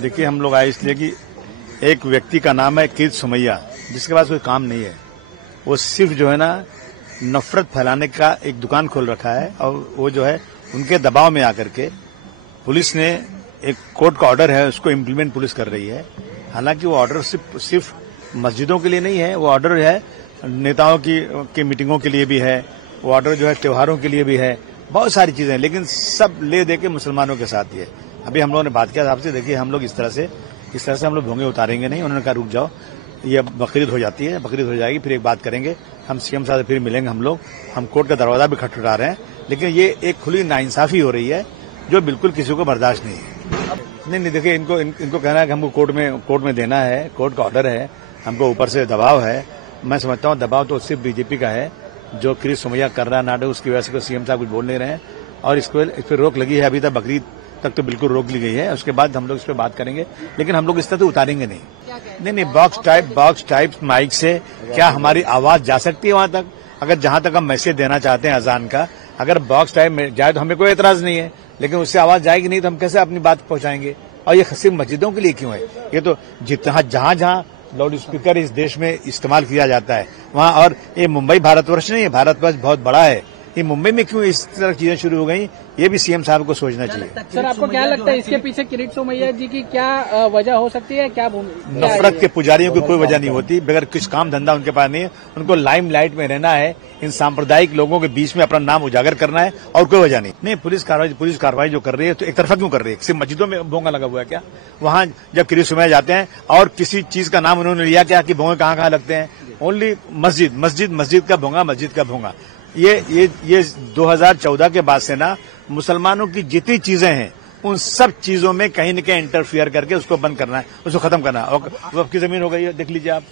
देखिए, हम लोग आए इसलिए कि एक व्यक्ति का नाम है कीर्ति सोमैया, जिसके पास कोई काम नहीं है। वो सिर्फ जो है ना नफरत फैलाने का एक दुकान खोल रखा है, और वो जो है उनके दबाव में आकर के पुलिस ने एक कोर्ट का ऑर्डर है उसको इम्प्लीमेंट पुलिस कर रही है। हालांकि वो ऑर्डर सिर्फ मस्जिदों के लिए नहीं है, वो ऑर्डर है नेताओं की मीटिंगों के लिए भी है, वो ऑर्डर जो है त्योहारों के लिए भी है, बहुत सारी चीजें हैं, लेकिन सब ले दे के मुसलमानों के साथ ही है। अभी हम लोगों ने बात किया आपसे, देखिए हम लोग इस तरह से हम लोग भोंगे उतारेंगे नहीं। उन्होंने कहा रुक जाओ, ये बकरीद हो जाती है, बकरीद हो जाएगी फिर एक बात करेंगे, हम सीएम साहब से फिर मिलेंगे। हम कोर्ट का दरवाजा भी खटखटा रहे हैं, लेकिन ये एक खुली नाइंसाफी हो रही है जो बिल्कुल किसी को बर्दाश्त नहीं है। नहीं देखिए, इनको कहना है कि हमको कोर्ट में देना है, कोर्ट का ऑर्डर है, हमको ऊपर से दबाव है। मैं समझता हूँ दबाव तो सिर्फ बीजेपी का है, जो कीर्ति सोमैया कर रहा है नाटक, उसकी वजह से सीएम साहब कुछ बोल नहीं रहे हैं, और इस पर रोक लगी है। अभी तक बकरीद तक तो बिल्कुल रोक ली गई है, उसके बाद हम लोग इस पर बात करेंगे, लेकिन हम लोग इस तरह से उतारेंगे नहीं। बॉक्स टाइप माइक से क्या हमारी आवाज जा सकती है वहां तक? अगर जहां तक हम मैसेज देना चाहते हैं अजान का, अगर बॉक्स टाइप में जाए तो हमें कोई एतराज नहीं है, लेकिन उससे आवाज जाएगी नहीं तो हम कैसे अपनी बात पहुंचाएंगे? और ये सिर्फ मस्जिदों के लिए क्यों है? ये तो जहां लाउड स्पीकर इस देश में इस्तेमाल किया जाता है वहां, और ये मुंबई भारतवर्ष नहीं है, भारतवर्ष बहुत बड़ा है, ये मुंबई में क्यों इस तरह चीजें शुरू हो गई? ये भी सीएम साहब को सोचना चाहिए। सर, आपको क्या लगता है इसके पीछे कीर्ति सोमैया जी की क्या वजह हो सकती है? क्या नफरत के पुजारियों की कोई वजह नहीं होती, बगैर कुछ काम धंधा उनके पास नहीं है, उनको लाइमलाइट में रहना है, इन सांप्रदायिक लोगों के बीच में अपना नाम उजागर करना है, और कोई वजह नहीं। पुलिस कार्रवाई जो कर रही है तो एक तरफा क्यों कर रही है? सिर्फ मस्जिदों में भोंगा लगा हुआ है क्या? वहां जब कीर्ति सोमैया जाते हैं और किसी चीज का नाम उन्होंने लिया क्या कि भोंगे कहाँ लगते हैं? ओनली मस्जिद का भोंगा, मस्जिद का भोंगा। ये 2014 के बाद से ना मुसलमानों की जितनी चीजें हैं उन सब चीजों में कहीं न कहीं इंटरफियर करके उसको बंद करना है, उसको खत्म करना है। वक्फ की जमीन हो गई है, देख लीजिए आप,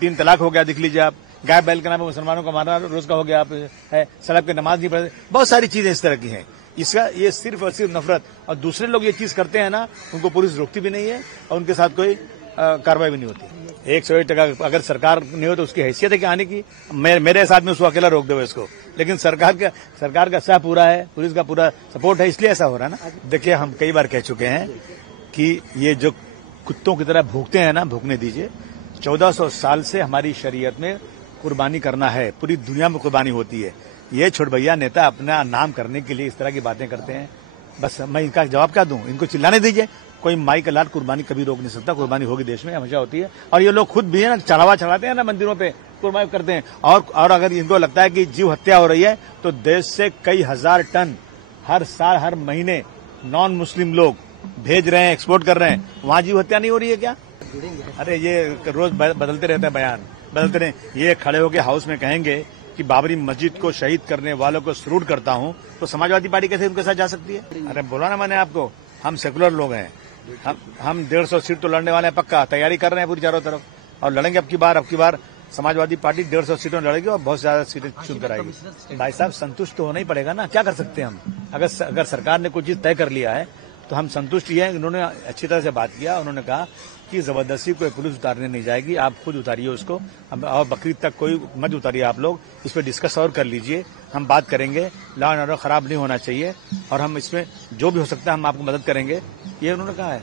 3 तलाक हो गया, देख लीजिए आप, गाय बैल के नाम पे मुसलमानों को मारना रोज का हो गया, आप है सड़क पे नमाज नहीं पढ़ते, बहुत सारी चीजें इस तरह की हैं। इसका ये सिर्फ और सिर्फ नफरत, और दूसरे लोग ये चीज करते हैं ना, उनको पुलिस रोकती भी नहीं है और उनके साथ कोई कार्रवाई भी नहीं होती। 101 अगर सरकार नहीं हो तो उसकी हैसियत है कि आने की, मेरे साथ में उसको अकेला रोक दो इसको, लेकिन सरकार का सह पूरा है, पुलिस का पूरा सपोर्ट है, इसलिए ऐसा हो रहा है ना। देखिए, हम कई बार कह चुके हैं कि ये जो कुत्तों की तरह भूखते हैं ना, भूखने दीजिए। 1400 साल से हमारी शरीयत में कुर्बानी करना है, पूरी दुनिया में कुर्बानी होती है। ये छोट भैया नेता अपना नाम करने के लिए इस तरह की बातें करते हैं, बस मैं इनका जवाब क्या दूं? इनको चिल्लाने दीजिए। कोई माई का लाल कुर्बानी कभी रोक नहीं सकता, कुर्बानी होगी देश में, हमेशा होती है। और ये लोग खुद भी है ना, चढ़ाते हैं ना मंदिरों पे, कुर्बानी करते हैं। और अगर इनको लगता है कि जीव हत्या हो रही है तो देश से कई हजार टन हर साल हर महीने नॉन मुस्लिम लोग भेज रहे हैं, एक्सपोर्ट कर रहे हैं, वहां जीव हत्या नहीं हो रही है क्या? अरे ये रोज बदलते रहते हैं बयान, बदलते रहे। ये खड़े होकर हाउस में कहेंगे कि बाबरी मस्जिद को शहीद करने वालों को सल्यूट करता हूं, तो समाजवादी पार्टी कैसे उनके साथ जा सकती है? अरे बोला ना मैंने आपको, हम सेकुलर लोग हैं, हम 150 सीट तो लड़ने वाले हैं, पक्का तैयारी कर रहे हैं पूरी चारों तरफ, और लड़ेंगे। अब की बार समाजवादी पार्टी 150 सीटों लड़ेगी और बहुत ज्यादा सीटें चुनकर आएगी। भाई साहब, संतुष्ट तो होना ही पड़ेगा ना, क्या कर सकते हैं हम? अगर सरकार ने कोई चीज तय कर लिया है तो हम संतुष्ट ही हैं। इन्होंने अच्छी तरह से बात किया, उन्होंने कहा कि जबरदस्ती कोई पुलिस उतारने नहीं जाएगी, आप खुद उतारिए उसको, और बकरीद तक कोई मत उतारिए, आप लोग इस पर डिस्कस और कर लीजिए, हम बात करेंगे। लॉ एंड ऑर्डर खराब नहीं होना चाहिए, और हम इसमें जो भी हो सकता है हम आपको मदद करेंगे, ये उन्होंने कहा है।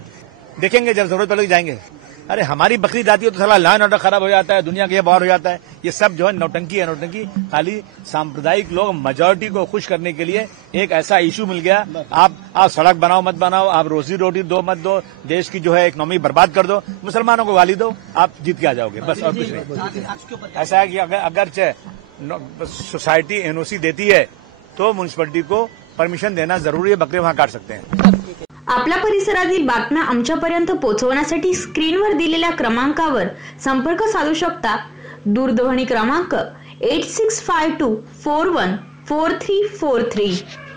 देखेंगे, जब जरूरत पड़ेगी जाएंगे। अरे हमारी बकरीद आती है तो साला लॉ एंड ऑर्डर खराब हो जाता है, दुनिया के बाहर हो जाता है। ये सब जो है नौटंकी है, नौटंकी। खाली सांप्रदायिक लोग मेजॉरिटी को खुश करने के लिए एक ऐसा इशू मिल गया, आप सड़क बनाओ मत बनाओ, आप रोजी रोटी दो मत दो, देश की जो है इकोनॉमी बर्बाद कर दो, मुसलमानों को गाली दो, आप जीत के आ जाओगे, बस और कुछ नहीं। ऐसा है कि अगर सोसाइटी एनओसी देती है तो म्युनिसिपॅलिटी को परमिशन देना जरूरी है, बकरे वहां काट सकते हैं। आपल्या परिसरातील बातम्या आमच्यापर्यंत पोहोचवण्यासाठी स्क्रीनवर दिलेल्या क्रमांकावर संपर्क साधू शकता। दूरध्वनी क्रमांक 8652414343।